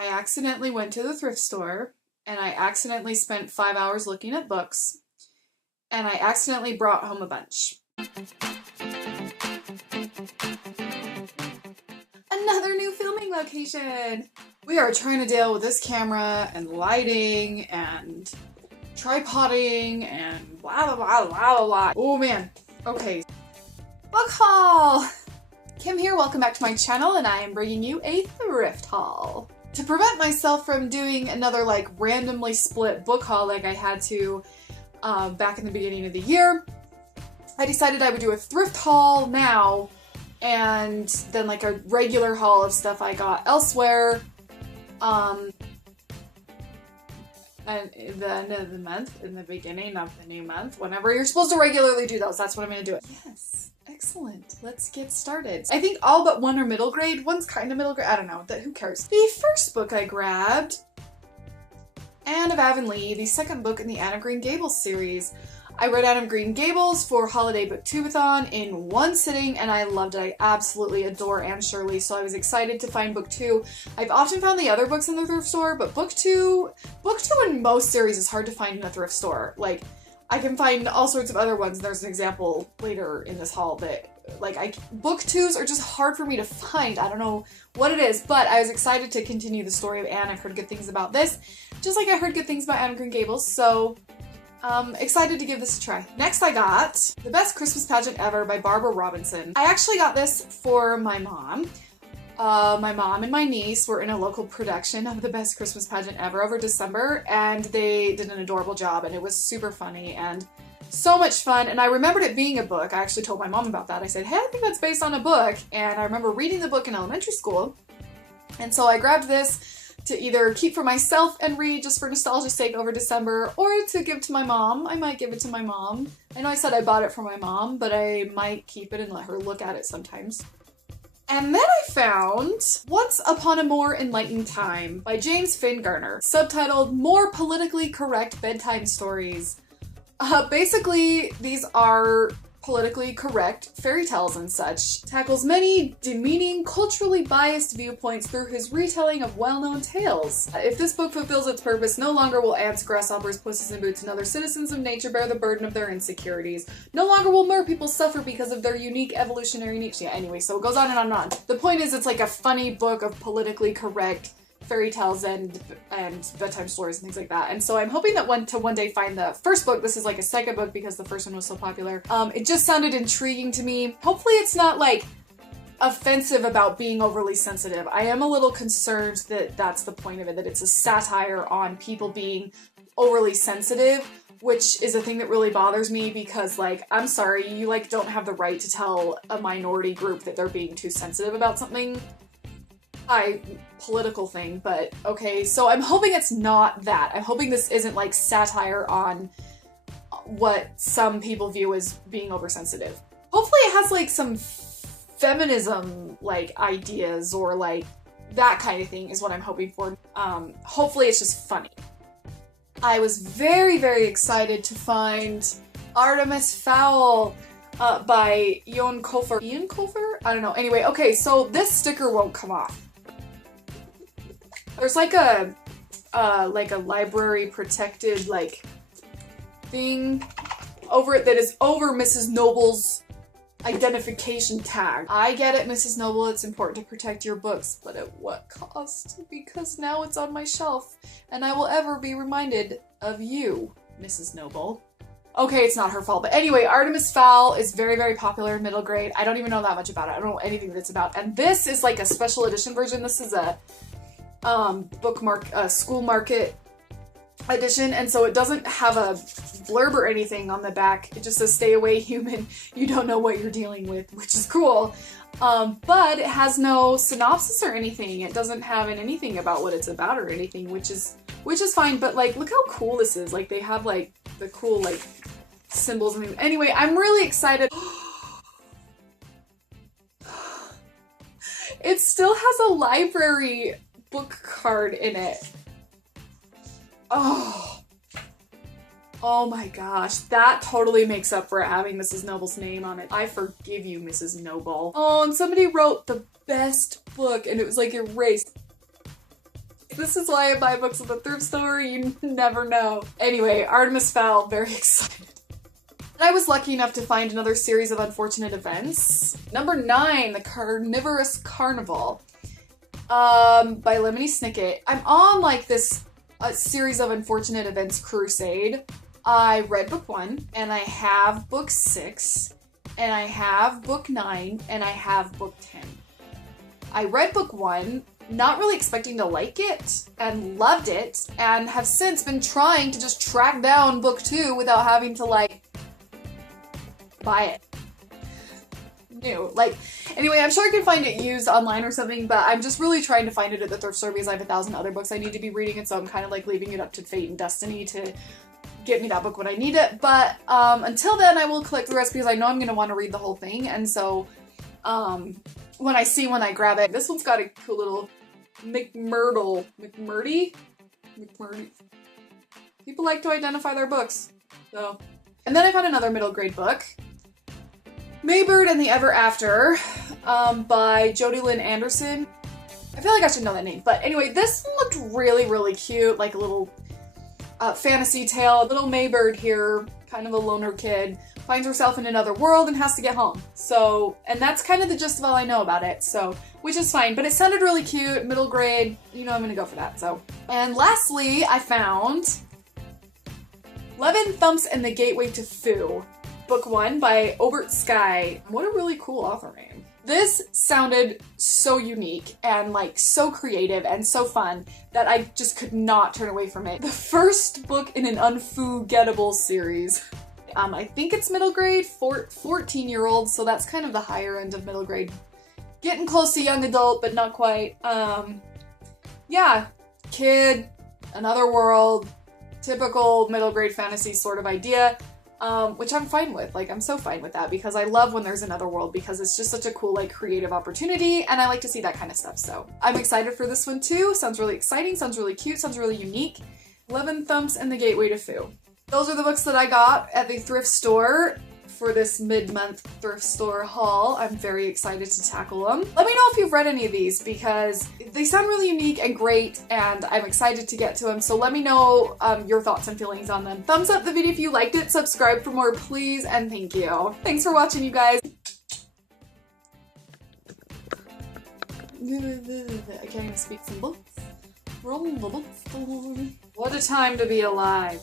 I accidentally went to the thrift store and I accidentally spent 5 hours looking at books and I accidentally brought home a bunch. Another new filming location! We are trying to deal with this camera and lighting and tripoding and blah blah blah blah blah blah. Oh man. Okay. Book haul! Kim here, welcome back to my channel, and I am bringing you a thrift haul. To prevent myself from doing another like randomly split book haul like I had to back in the beginning of the year, I decided I would do a thrift haul now and then like a regular haul of stuff I got elsewhere. And at the end of the month, in the beginning of the new month, whenever you're supposed to regularly do those, that's what I'm going to do it. Yes, excellent. Let's get started. I think all but one are middle grade. One's kind of middle grade. I don't know. Who cares? The first book I grabbed, Anne of Avonlea, the second book in the Anne of Green Gables series. I read Anne of Green Gables for Holiday Booktubeathon in one sitting and I loved it. I absolutely adore Anne Shirley, so I was excited to find book 2. I've often found the other books in the thrift store, but book 2 in most series is hard to find in a thrift store. Like, I can find all sorts of other ones. There's an example later in this haul that, like, book 2s are just hard for me to find. I don't know what it is, but I was excited to continue the story of Anne. I've heard good things about this, just like I heard good things about Anne of Green Gables, so excited to give this a try. Next I got The Best Christmas Pageant Ever by Barbara Robinson. I actually got this for my mom. My mom and my niece were in a local production of The Best Christmas Pageant Ever over December, and they did an adorable job, and it was super funny and so much fun. And I remembered it being a book. I actually told my mom about that. I said, hey, I think that's based on a book. And I remember reading the book in elementary school. And so I grabbed this to either keep for myself and read just for nostalgia's sake over December, or to give to my mom. I might give it to my mom. I know I said I bought it for my mom, but I might keep it and let her look at it sometimes. And then I found Once Upon a More Enlightened Time by James Finn Garner, subtitled More Politically Correct Bedtime Stories. Basically, these are politically correct fairy tales and such. Tackles many demeaning, culturally biased viewpoints through his retelling of well-known tales. If this book fulfills its purpose, no longer will ants, grasshoppers, pussies in boots, and other citizens of nature bear the burden of their insecurities. No longer will mer people suffer because of their unique evolutionary needs. Yeah, anyway, so it goes on and on and on. The point is, it's like a funny book of politically correct fairy tales and bedtime stories and things like that. And so I'm hoping that one day find the first book. This is like a second book because the first one was so popular. It just sounded intriguing to me. Hopefully it's not like offensive about being overly sensitive. I am a little concerned that that's the point of it, that it's a satire on people being overly sensitive, which is a thing that really bothers me because, like, I'm sorry, you like don't have the right to tell a minority group that they're being too sensitive about something. Political thing, but okay, so I'm hoping it's not that. I'm hoping this isn't like satire on what some people view as being oversensitive. Hopefully it has like some feminism like ideas or like that kind of thing is what I'm hoping for. Hopefully it's just funny. I was very, very excited to find Artemis Fowl by Ian Colfer. Ian Colfer? I don't know. Anyway, okay, so this sticker won't come off. There's like a library protected like thing over it that is over Mrs. Noble's identification tag. I get it, Mrs. Noble, it's important to protect your books, but at what cost? Because now it's on my shelf and I will ever be reminded of you, Mrs. Noble. Okay, it's not her fault, but anyway, Artemis Fowl is very, very popular in middle grade. I don't even know that much about it. I don't know anything that it's about. And this is like a special edition version. This is a school market edition, and so it doesn't have a blurb or anything on the back. It just says stay away human, you don't know what you're dealing with, which is cool. But it has no synopsis or anything. It doesn't have anything about what it's about or anything, which is fine, but like look how cool this is. Like they have like the cool like symbols and things. Anyway, I'm really excited. It still has a library book card in it. Oh my gosh, that totally makes up for having Mrs. Noble's name on it. I forgive you, Mrs. Noble. Oh, and somebody wrote the best book and it was like erased. This is why I buy books at the thrift store. You never know. Anyway, Artemis Fowl, very excited. And I was lucky enough to find another series of unfortunate events. Number 9, The Carnivorous Carnival, by Lemony Snicket. I'm on like this series of unfortunate events crusade. I read book 1, and I have book 6, and I have book 9, and I have book 10. I read book 1, not really expecting to like it, and loved it, and have since been trying to just track down book 2 without having to like buy it new. Like, anyway, I'm sure I can find it used online or something, but I'm just really trying to find it at the thrift store because I have 1,000 other books I need to be reading, and so I'm kind of like leaving it up to fate and destiny to get me that book when I need it. But until then, I will collect the rest because I know I'm going to want to read the whole thing, and so when I grab it. This one's got a cool little McMurdy? People like to identify their books, so. And then I found another middle grade book, Maybird and the Ever After, by Jodi Lynn Anderson. I feel like I should know that name, but anyway, this one looked really, really cute, like a little fantasy tale. Little Maybird here, kind of a loner kid, finds herself in another world and has to get home. So, and that's kind of the gist of all I know about it, so, which is fine, but it sounded really cute, middle grade, you know I'm gonna go for that, so. And lastly, I found 11 Thumps and the Gateway to Foo, book 1 by Obert Sky. What a really cool author name. This sounded so unique and like so creative and so fun that I just could not turn away from it. The first book in an unforgettable series. I think it's middle grade, 14-year-old, so that's kind of the higher end of middle grade. Getting close to young adult, but not quite. Yeah, kid, another world, typical middle grade fantasy sort of idea. Which I'm fine with. Like, I'm so fine with that because I love when there's another world because it's just such a cool, like, creative opportunity, and I like to see that kind of stuff, so. I'm excited for this one too. Sounds really exciting, sounds really cute, sounds really unique. 11 Thumps and the Gateway to Foo. Those are the books that I got at the thrift store for this mid-month thrift store haul. I'm very excited to tackle them. Let me know if you've read any of these because they sound really unique and great, and I'm excited to get to them. So let me know your thoughts and feelings on them. Thumbs up the video if you liked it, subscribe for more please, and thank you. Thanks for watching, you guys. I can't even speak some books. Roll the books. What a time to be alive.